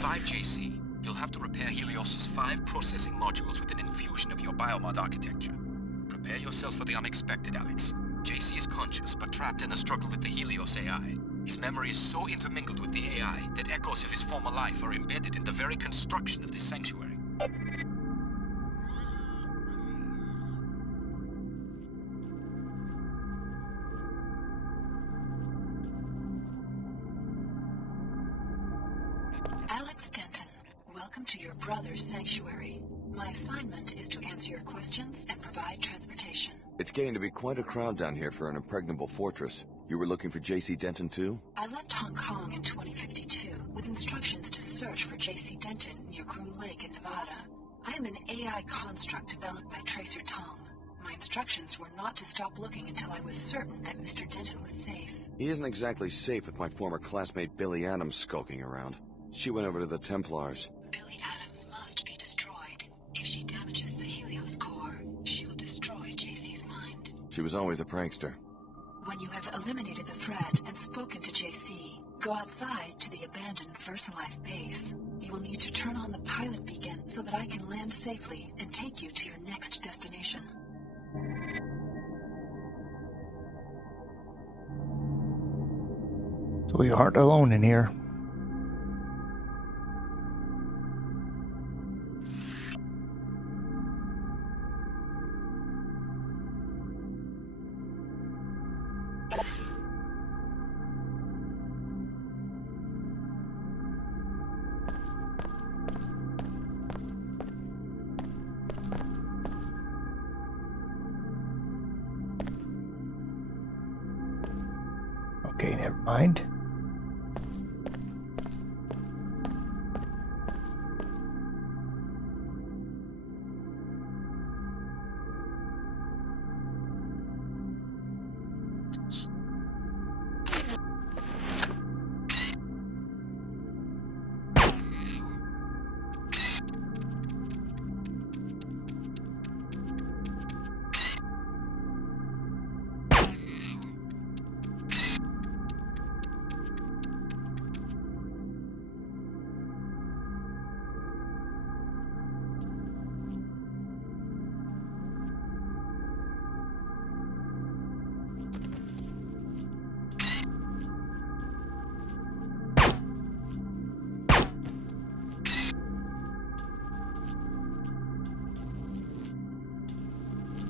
revive JC, you'll have to repair Helios's 5 processing modules with an infusion of your biomod architecture. Prepare yourself for the unexpected, Alex. JC is conscious, but trapped in a struggle with the Helios AI. His memory is so intermingled with the AI that echoes of his former life are embedded in the very construction of this sanctuary. Alex Denton, welcome to your brother's sanctuary. My assignment is to answer your questions and provide transportation. It's getting to be quite a crowd down here for an impregnable fortress. You were looking for J.C. Denton too? I left Hong Kong in 2052 with instructions to search for J.C. Denton near Groom Lake in Nevada. I am an AI construct developed by Tracer Tong. My instructions were not to stop looking until I was certain that Mr. Denton was safe. He isn't exactly safe with my former classmate Billy Adams skulking around. She went over to the Templars. Billy Adams must be destroyed. If she damages the Helios core, she will destroy JC's mind. She was always a prankster. When you have eliminated the threat and spoken to JC, go outside to the abandoned VersaLife base. You will need to turn on the pilot beacon so that I can land safely and take you to your next destination. So we aren't alone in here. Okay, never mind.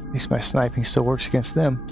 At least my sniping still works against them.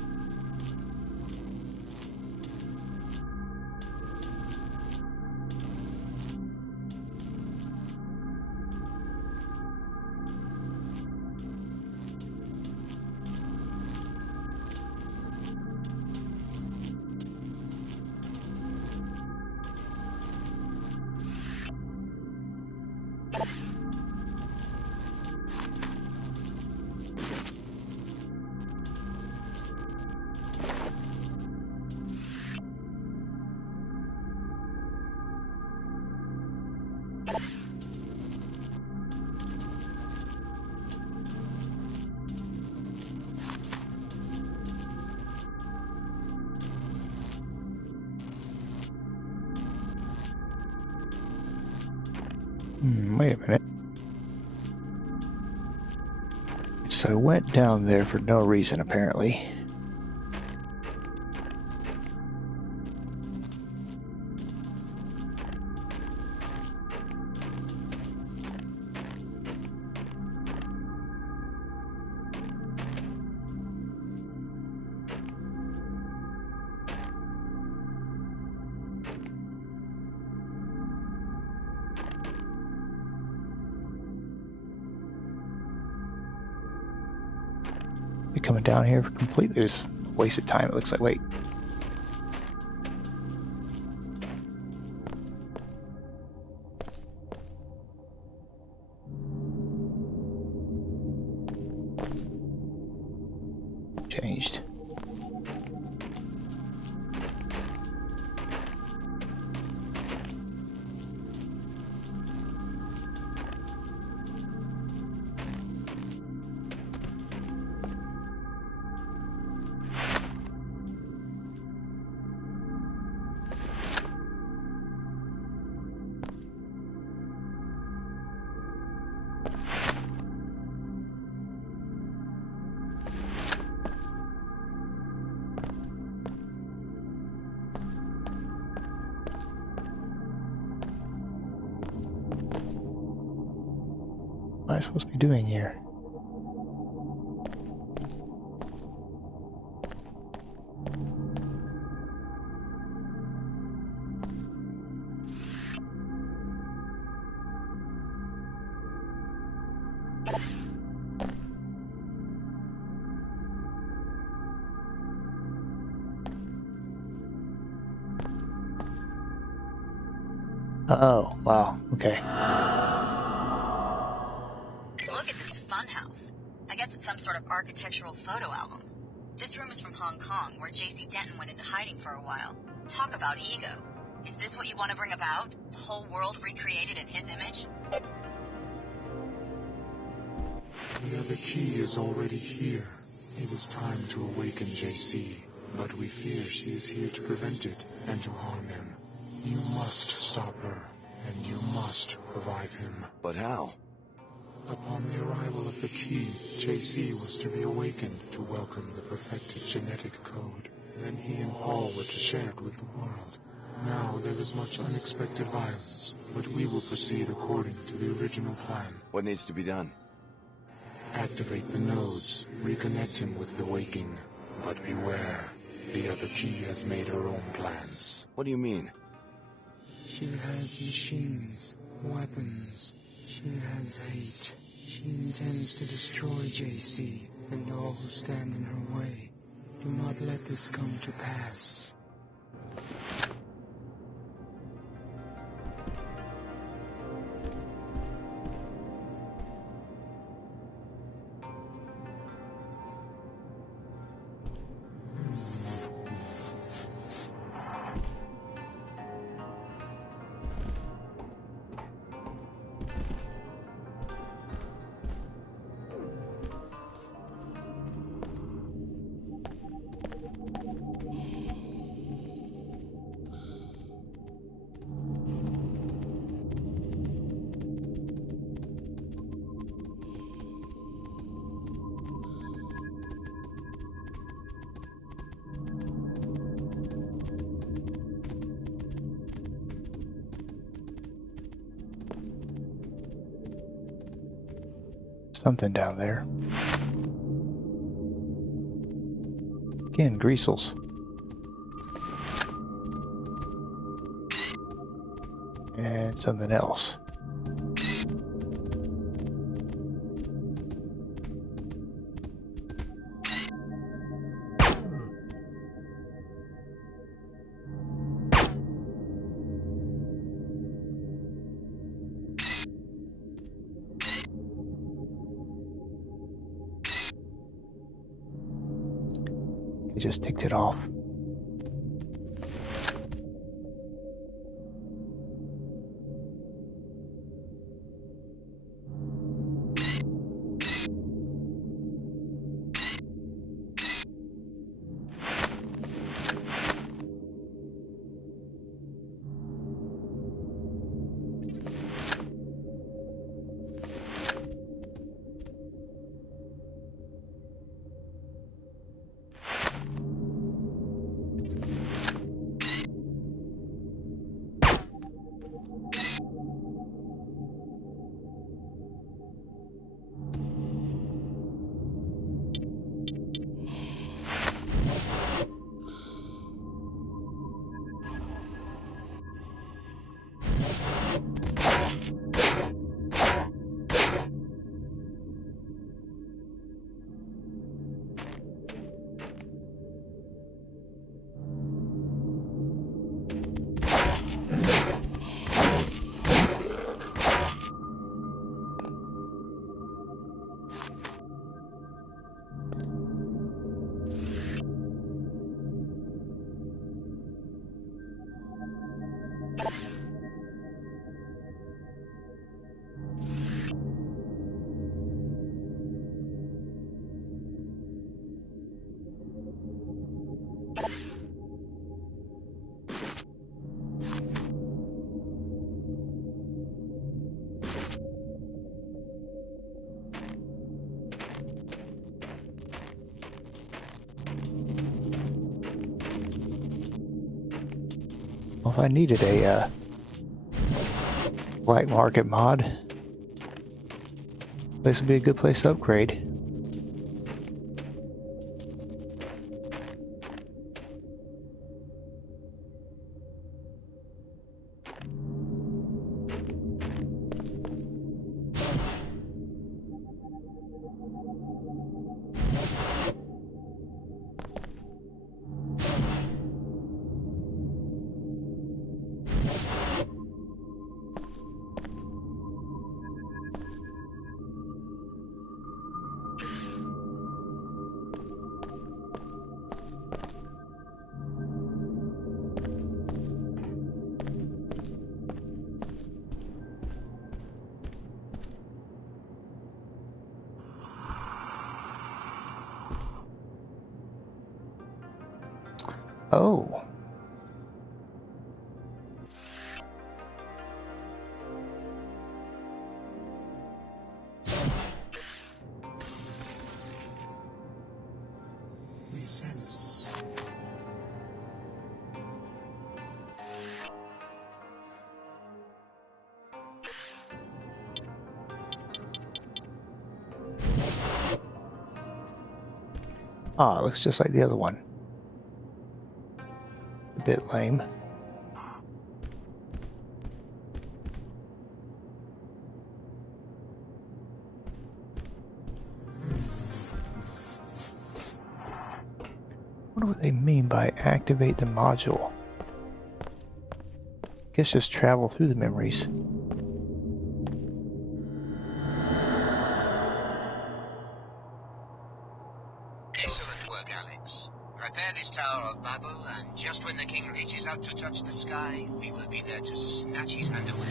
Wait a minute. So I went down there for no reason, apparently. Coming down here for completely just a waste of time, it looks like. Wait. Changed. I supposed to be doing here? Oh, wow. Okay. Look at this funhouse. I guess it's some sort of architectural photo album. This room is from Hong Kong, where J.C. Denton went into hiding for a while. Talk about ego. Is this what you want to bring about? The whole world recreated in his image? The other key is already here. It is time to awaken J.C., but we fear she is here to prevent it and to harm him. You must stop her, and you must revive him. But how? Upon the arrival of the key, J.C. was to be awakened to welcome the perfected genetic code. Then he and Paul were to share it with the world. Now there is much unexpected violence, but we will proceed according to the original plan. What needs to be done? Activate the nodes, reconnect him with the waking. But beware, the other key has made her own plans. What do you mean? She has machines, weapons. She has hate. She intends to destroy J.C. and all who stand in her way. Do not let this come to pass. Something down there. Again, greasels. And something else. He just ticked it off. Well, if I needed a black market mod, This would be a good place to upgrade. Oh. We sense. Ah, it looks just like the other one. A bit lame. I wonder what they mean by activate the module. Guess just travel through the memories. Excellent work, Alex. Repair this Tower of Babel, and just when the king reaches out to touch the sky, we will be there to snatch his hand away.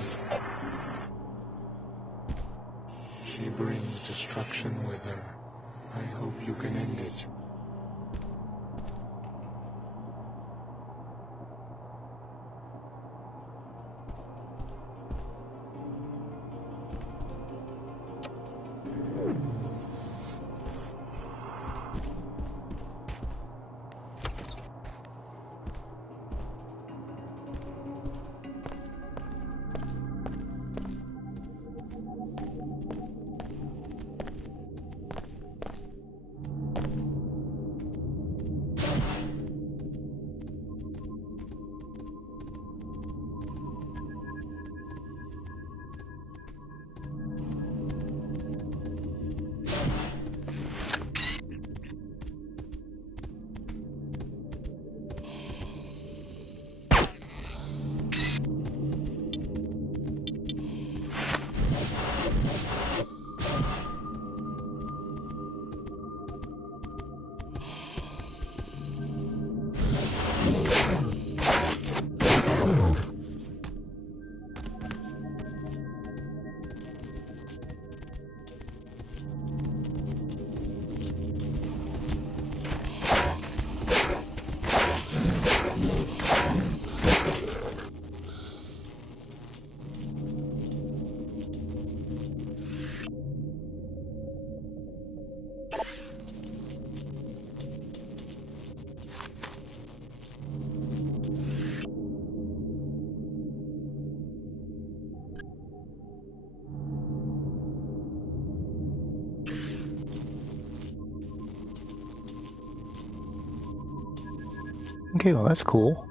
She brings destruction with her. I hope you can end it. Okay, well that's cool.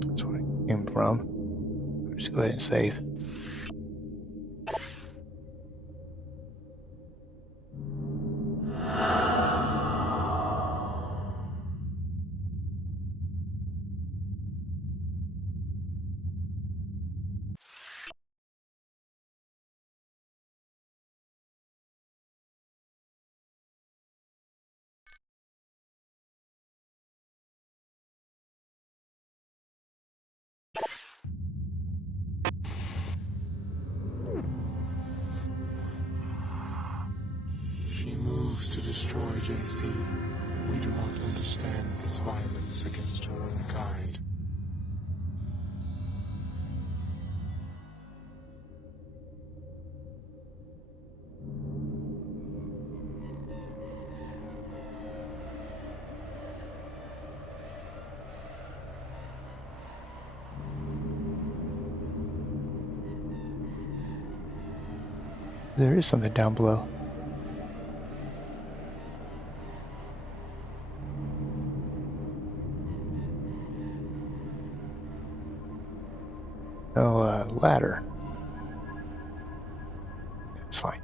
That's where it came from. Just go ahead and save. She moves to destroy JC. We do not understand this violence against her own kind. There is something down below. No ladder. It's fine.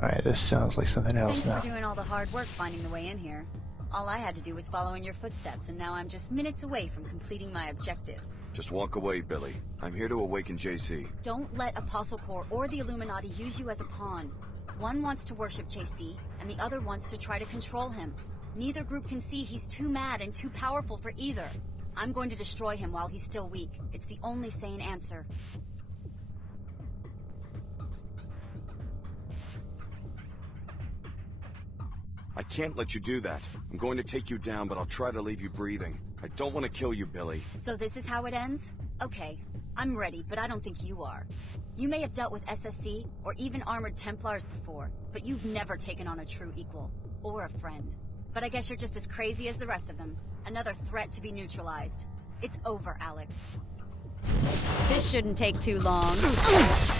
Alright, this sounds like something else Thanks now. for doing all the hard work finding the way in here. All I had to do was follow in your footsteps, and now I'm just minutes away from completing my objective. Just walk away, Billy. I'm here to awaken JC. Don't let Apostle Corps or the Illuminati use you as a pawn. One wants to worship JC, and the other wants to try to control him. Neither group can see he's too mad and too powerful for either. I'm going to destroy him while he's still weak. It's the only sane answer. I can't let you do that. I'm going to take you down, but I'll try to leave you breathing. I don't want to kill you, Billy. So this is how it ends? Okay, I'm ready, but I don't think you are. You may have dealt with SSC, or even armored Templars before, but you've never taken on a true equal, or a friend. But I guess you're just as crazy as the rest of them. Another threat to be neutralized. It's over, Alex. This shouldn't take too long.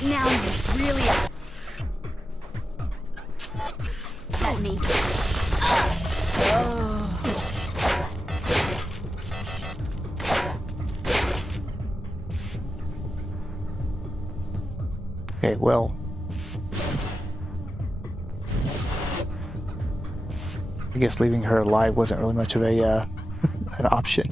Now you really... Set me. Okay, well. I guess leaving her alive wasn't really much of a an option.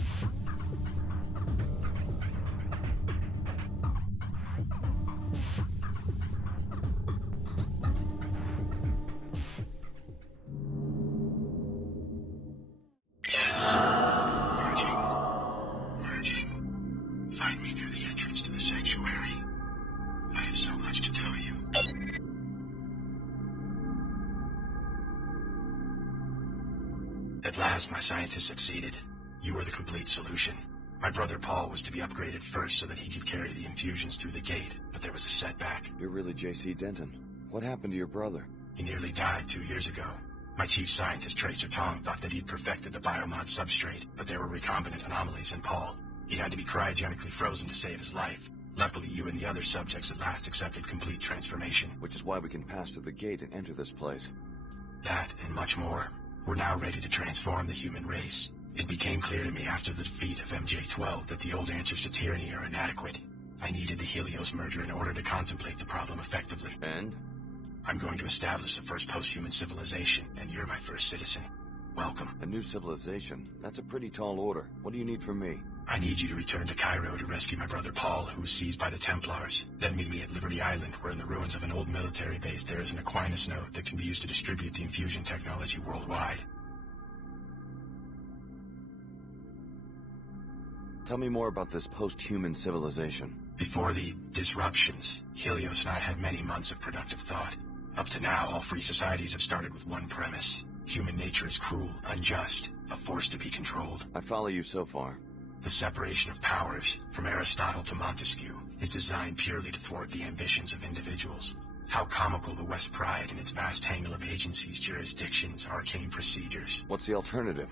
Find me near the entrance to the sanctuary. I have so much to tell you. At last, my scientists succeeded. You were the complete solution. My brother Paul was to be upgraded first so that he could carry the infusions through the gate, but there was a setback. You're really J.C. Denton. What happened to your brother? He nearly died 2 years ago. My chief scientist, Tracer Tong, thought that he'd perfected the biomod substrate, but there were recombinant anomalies in Paul. He had to be cryogenically frozen to save his life. Luckily, you and the other subjects at last accepted complete transformation. Which is why we can pass through the gate and enter this place. That, and much more. We're now ready to transform the human race. It became clear to me after the defeat of MJ-12 that the old answers to tyranny are inadequate. I needed the Helios merger in order to contemplate the problem effectively. And? I'm going to establish the first post-human civilization, and you're my first citizen. Welcome. A new civilization? That's a pretty tall order. What do you need from me? I need you to return to Cairo to rescue my brother Paul, who was seized by the Templars. Then meet me at Liberty Island, where in the ruins of an old military base there is an Aquinas node that can be used to distribute the infusion technology worldwide. Tell me more about this post-human civilization. Before the disruptions, Helios and I had many months of productive thought. Up to now, all free societies have started with one premise. Human nature is cruel, unjust, a force to be controlled. I follow you so far. The separation of powers, from Aristotle to Montesquieu, is designed purely to thwart the ambitions of individuals. How comical the West pride in its vast tangle of agencies, jurisdictions, arcane procedures. What's the alternative?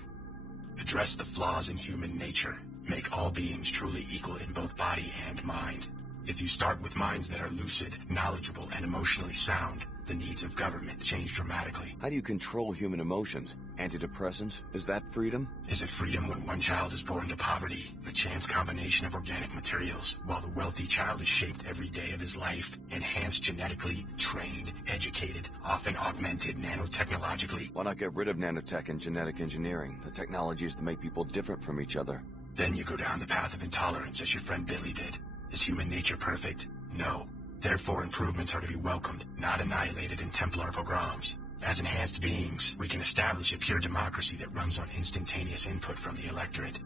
Address the flaws in human nature. Make all beings truly equal in both body and mind. If you start with minds that are lucid, knowledgeable, and emotionally sound, the needs of government change dramatically. How do you control human emotions? Antidepressants? Is that freedom? Is it freedom when one child is born to poverty, a chance combination of organic materials, while the wealthy child is shaped every day of his life, enhanced genetically, trained, educated, often augmented nanotechnologically? Why not get rid of nanotech and genetic engineering, the technologies that make people different from each other? Then you go down the path of intolerance as your friend Billy did. Is human nature perfect? No. Therefore, improvements are to be welcomed, not annihilated in Templar pogroms. As enhanced beings, we can establish a pure democracy that runs on instantaneous input from the electorate.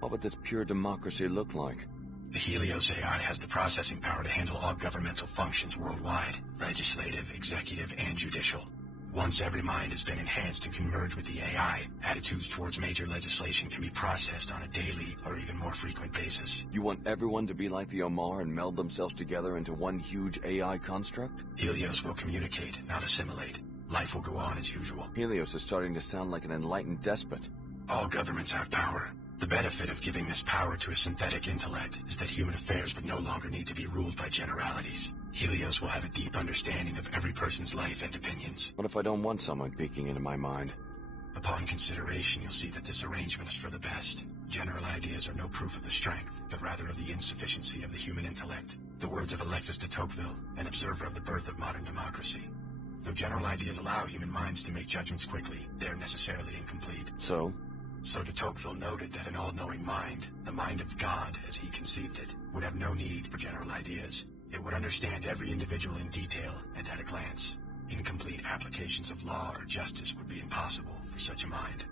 What would this pure democracy look like? The Helios AI has the processing power to handle all governmental functions worldwide, legislative, executive, and judicial. Once every mind has been enhanced and can merge with the AI, attitudes towards major legislation can be processed on a daily or even more frequent basis. You want everyone to be like the Omar and meld themselves together into one huge AI construct? Helios will communicate, not assimilate. Life will go on as usual. Helios is starting to sound like an enlightened despot. All governments have power. The benefit of giving this power to a synthetic intellect is that human affairs would no longer need to be ruled by generalities. Helios will have a deep understanding of every person's life and opinions. What if I don't want someone peeking into my mind? Upon consideration, you'll see that this arrangement is for the best. General ideas are no proof of the strength, but rather of the insufficiency of the human intellect. The words of Alexis de Tocqueville, an observer of the birth of modern democracy. Though general ideas allow human minds to make judgments quickly, they are necessarily incomplete. So de Tocqueville noted that an all-knowing mind, the mind of God as he conceived it, would have no need for general ideas. It would understand every individual in detail and at a glance. Incomplete applications of law or justice would be impossible for such a mind.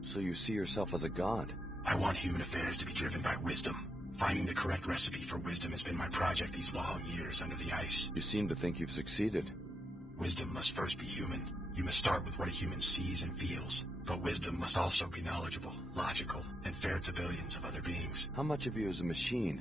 So you see yourself as a god? I want human affairs to be driven by wisdom. Finding the correct recipe for wisdom has been my project these long years under the ice. You seem to think you've succeeded. Wisdom must first be human. You must start with what a human sees and feels. But wisdom must also be knowledgeable, logical, and fair to billions of other beings. How much of you is a machine?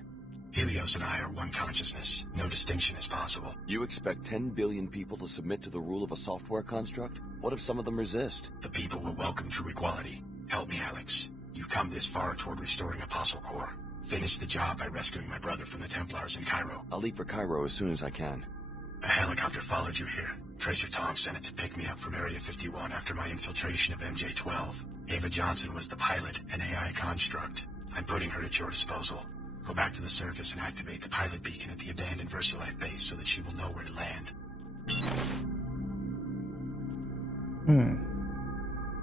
Helios and I are one consciousness. No distinction is possible. You expect 10 billion people to submit to the rule of a software construct? What if some of them resist? The people will welcome true equality. Help me, Alex. You've come this far toward restoring Apostle Corps. Finish the job by rescuing my brother from the Templars in Cairo. I'll leave for Cairo as soon as I can. A helicopter followed you here. Tracer Tong sent it to pick me up from Area 51 after my infiltration of MJ-12. Ava Johnson was the pilot, an AI construct. I'm putting her at your disposal. Go back to the surface and activate the pilot beacon at the abandoned VersaLife base so that she will know where to land.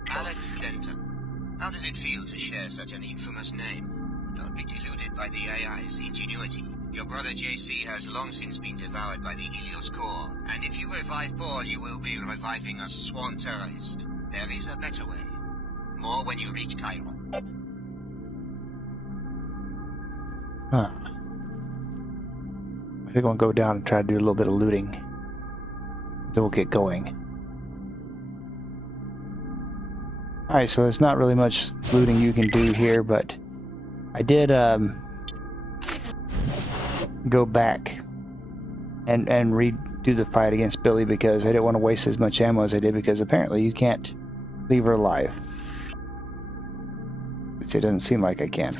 Alex Denton. How does it feel to share such an infamous name? Don't be deluded by the AI's ingenuity. Your brother JC has long since been devoured by the Helios core, and if you revive Paul, you will be reviving a sworn terrorist. There is a better way. More when you reach Cairo. Huh. I think I'll go down and try to do a little bit of looting. Then we'll get going. Alright, so there's not really much looting you can do here, but I did go back and redo the fight against Billy because I didn't want to waste as much ammo as I did, because apparently you can't leave her alive. At least it doesn't seem like I can.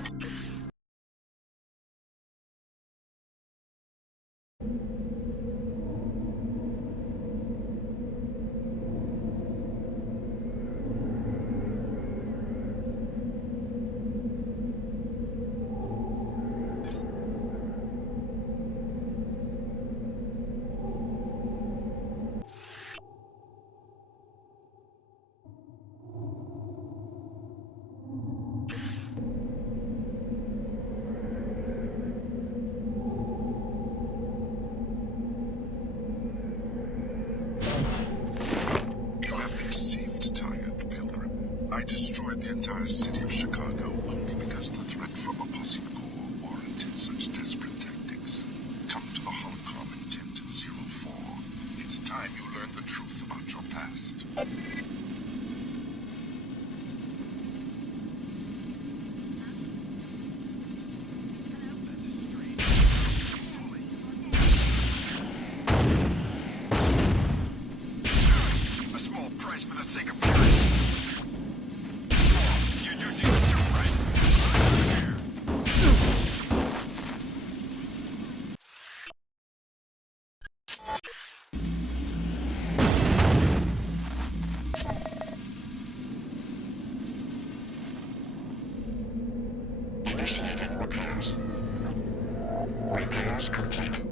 I destroyed the entire city of Chicago only because the threat from Apostle Corps warranted such desperate tactics. Come to the Holocron in Denton 04. It's time you learn the truth about your past. A small price for the sake of purity. You do seem to shoot right. Initiating repairs. Repairs complete.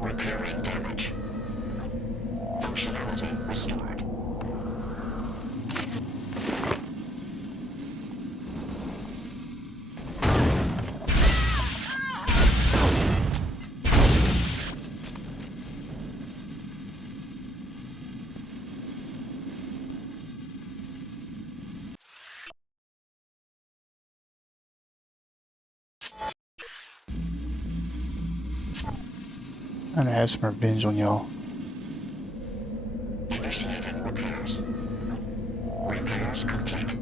Repairing damage. Functionality restored. I'm gonna have some revenge on y'all. Initiating repairs. Repairs complete.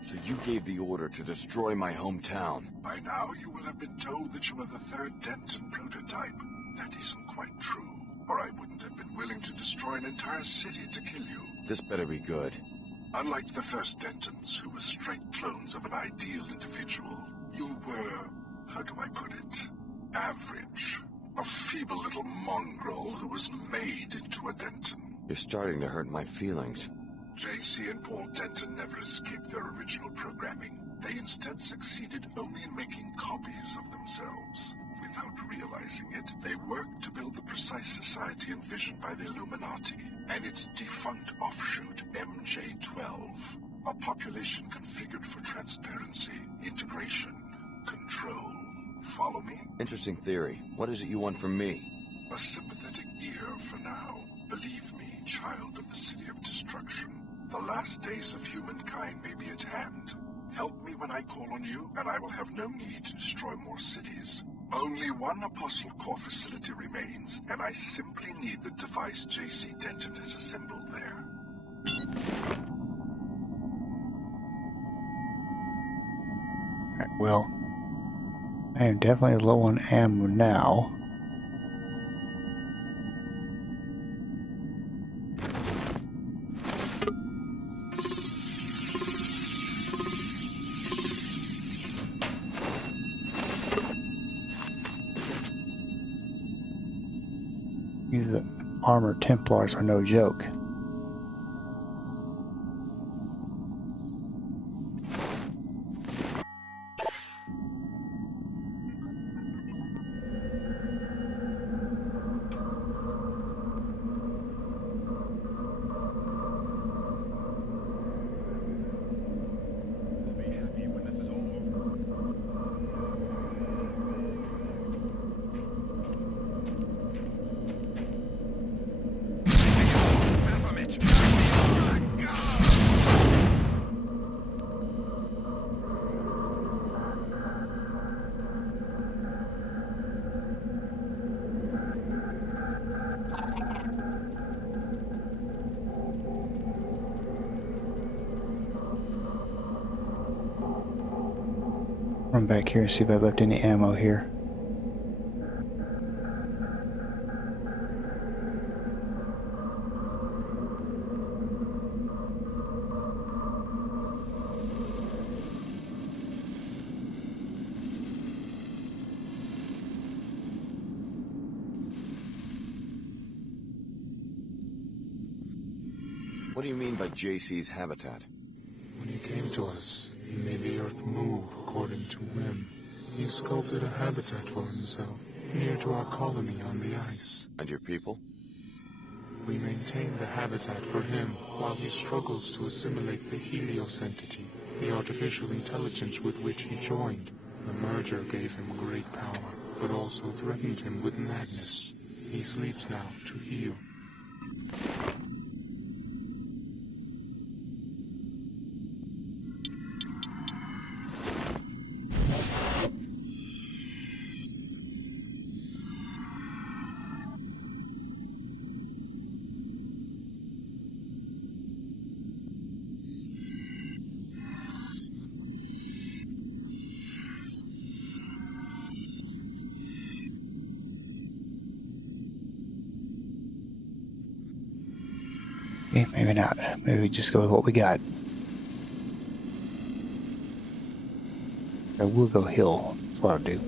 So you gave the order to destroy my hometown. By now, you will have been told that you were the third Denton prototype. That isn't quite true, or I wouldn't have been willing to destroy an entire city to kill you. This better be good. Unlike the first Dentons, who were straight clones of an ideal individual, you were, how do I put it, average. A feeble little mongrel who was made into a Denton. You're starting to hurt my feelings. JC and Paul Denton never escaped their original programming. They instead succeeded only in making copies of themselves. Without realizing it, they worked to build the precise society envisioned by the Illuminati and its defunct offshoot, MJ-12. A population configured for transparency, integration, control. Follow me? Interesting theory. What is it you want from me? A sympathetic ear for now. Believe me, child of the City of Destruction. The last days of humankind may be at hand. Help me when I call on you, and I will have no need to destroy more cities. Only one Apostle Core facility remains, and I simply need the device JC Denton has assembled there. Alright, well, I am definitely low on ammo now. These armored templars are no joke. Run back here and see if I left any ammo here. What do you mean by JC's habitat? When he came to us, he made the Earth move according to whim. He sculpted a habitat for himself, near to our colony on the ice. And your people? We maintain the habitat for him while he struggles to assimilate the Helios entity, the artificial intelligence with which he joined. The merger gave him great power, but also threatened him with madness. He sleeps now to heal. Okay, maybe not. Maybe we just go with what we got. I will go hill. That's what I'll do.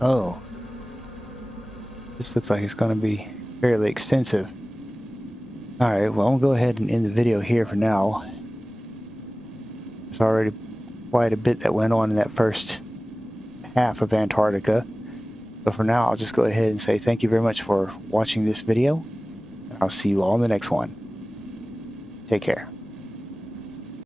Oh. This looks like it's going to be fairly extensive. Alright, well, I'm going to go ahead and end the video here for now. There's already quite a bit that went on in that first half of Antarctica. So for now, I'll just go ahead and say thank you very much for watching this video. I'll see you all in the next one. Take care.